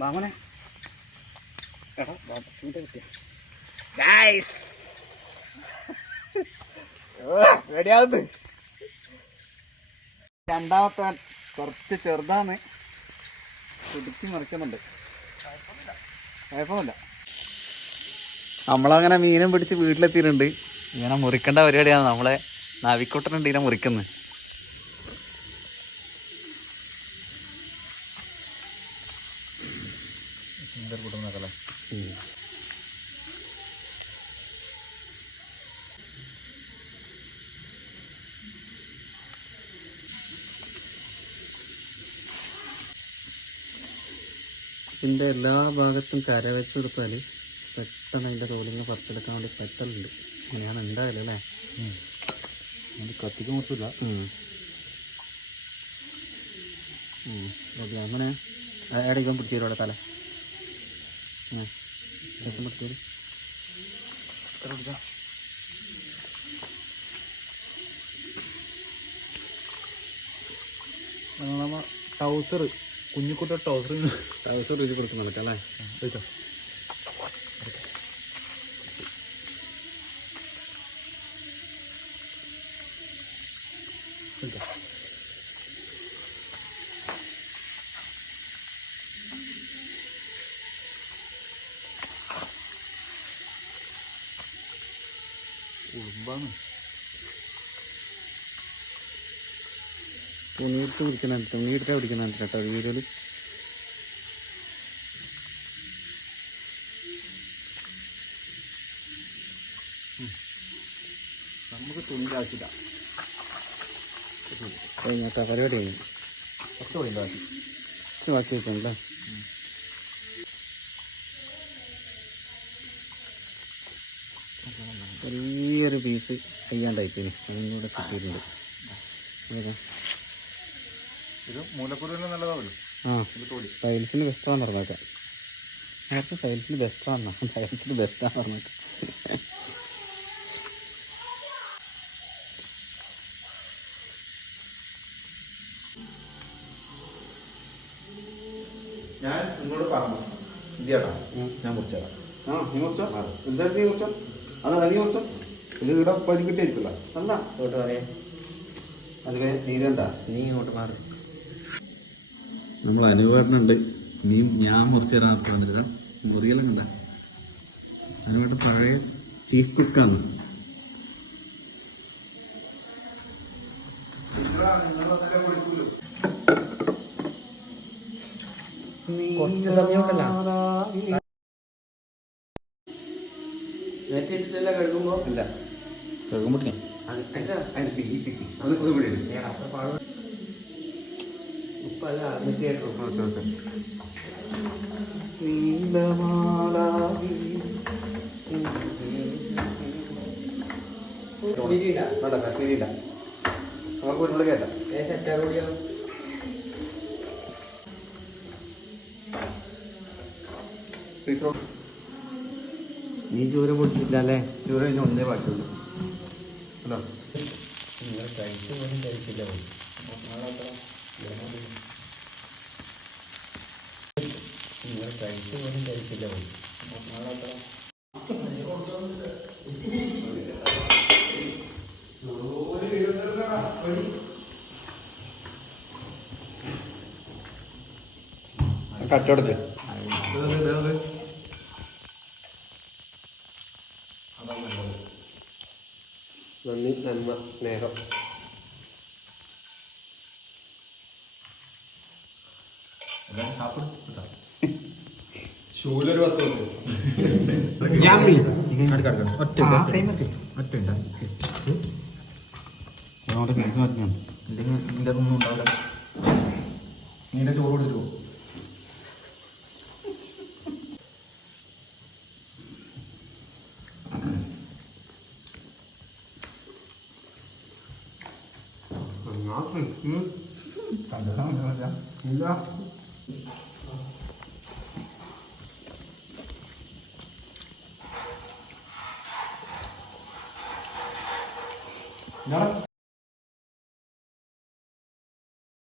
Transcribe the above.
ബാമനെ എടാ ബാബുവിന്റെ കുട്ടിയാ. ഗൈസ് രണ്ടാമത്തെ കുറച്ച് ചെറുതാന്ന് കുടുക്കി മറിക്കുന്നുണ്ട്. കുഴപ്പമില്ല. നമ്മളങ്ങനെ മീനും പിടിച്ച് വീട്ടിലെത്തിയിട്ടുണ്ട്. ഇങ്ങനെ മുറിക്കേണ്ട പരിപാടിയാണ് നമ്മളെ നവിക്കുട്ടനുണ്ട് ഇതിനെ മുറിക്കുന്നത് ഇതിന്റെ എല്ലാ ഭാഗത്തും കര വെച്ച് കൊടുത്താൽ പെട്ടെന്ന് അതിന്റെ റോലിങ് പറിച്ചെടുക്കാൻ വേണ്ടി പറ്റലുണ്ട്. അങ്ങനെയാണ് ഉണ്ടാവില്ല അല്ലേ? കത്തിക്ക് കുറച്ചില്ല ഓക്കെ അങ്ങനെ. ഇടയ്ക്കും പിടിച്ചേരോടെ തല? ചെക്കൻ പിടിച്ചേരും നമ്മ ടൗസർ കുഞ്ഞിക്കുട്ട ടൗസർ ടൗസർ രുചി കൊടുക്കുന്നുണ്ട് അല്ലേ? ചോദിച്ചോ ഉളുമ്പാണ് തുണിയിട്ട് പിടിക്കണം. തുണിയിട്ട് പിടിക്കണം കേട്ടോ വീഡിയോയിൽ നമുക്ക് തുണിയുടെ ആവശ്യമില്ല. കഴിഞ്ഞാട്ടോ പരിപാടി കഴിഞ്ഞു. പത്ത് തുണിയുടെ ബാക്കി ബാക്കി വെക്കണല്ലേ? ചെറിയൊരു പീസ് കയ്യാണ്ടായിപ്പോയി അതും കൂടെ കിട്ടിയിട്ടുണ്ട്. ഏതാ ഇത് മൂലക്കുരുവിന് നല്ലതാവല്ലോ. ആ. ടൈൽസിന് ബെസ്റ്റാന്ന് പറഞ്ഞേക്കാം. നേരത്തെ ടൈൽസിന് ബെസ്റ്റാന്നാ ടൈൽസിന് ബെസ്റ്റാന്ന് പറഞ്ഞേക്കാം. ഞാൻ നിങ്ങളോട് പറഞ്ഞു. ഇന്ത്യ ഞാൻ കുറിച്ചേരാം ആ നീ മുറിച്ചോ ഒരു സ്ഥലത്ത് നീ മുറിച്ചോ അത് നീ മുറിച്ചോ ഇത് ഇവിടെ പതിക്കിട്ടായിരിക്കില്ല അല്ല ഇങ്ങോട്ട് പറയാം അതിലെ നീ ഇതണ്ട നീ ഇങ്ങോട്ട് മാറി. നമ്മൾ അനുഭവമുണ്ട് നീ ഞാൻ മുറിച്ച് തരാൻ പറഞ്ഞിരുന്ന മുറിയെല്ലാം കണ്ട. അതിനുവേണ്ടി പഴയ ചീഫ് കുക്കാന്ന് കുറച്ച് സമയമുണ്ടല്ലോ നെറ്റിട്ടില്ല കഴുകുമ്പോ ഇല്ല നെറ്റിയായിട്ടു വേണ്ട കാശ്മീരി ഇല്ല നമുക്ക് ഒന്നുകൂടെ കയറ്റാം. അച്ചാറുടിയോ നീ ചൂര പൊടിച്ചില്ല അല്ലേ ചൂര കഴിഞ്ഞ ഒന്നേ ബാക്കിയുള്ളൂ. ഹലോ. നിങ്ങൾ കഴിച്ചു പോലും കഴിച്ചില്ല. നിങ്ങൾ കഴിച്ചു പോലും കഴിച്ചില്ല. കച്ചവടത്ത് നന്ദി നന്മ സ്നേഹം. ഒറ്റ പത്ത് ഒറ്റ നിന്റെ അതൊന്നും ഉണ്ടാവില്ല. നിന്റെ ചോറ് കൊടുത്തിട്ട് പോകും 很麻烦，因为赶着上车，你呢？来。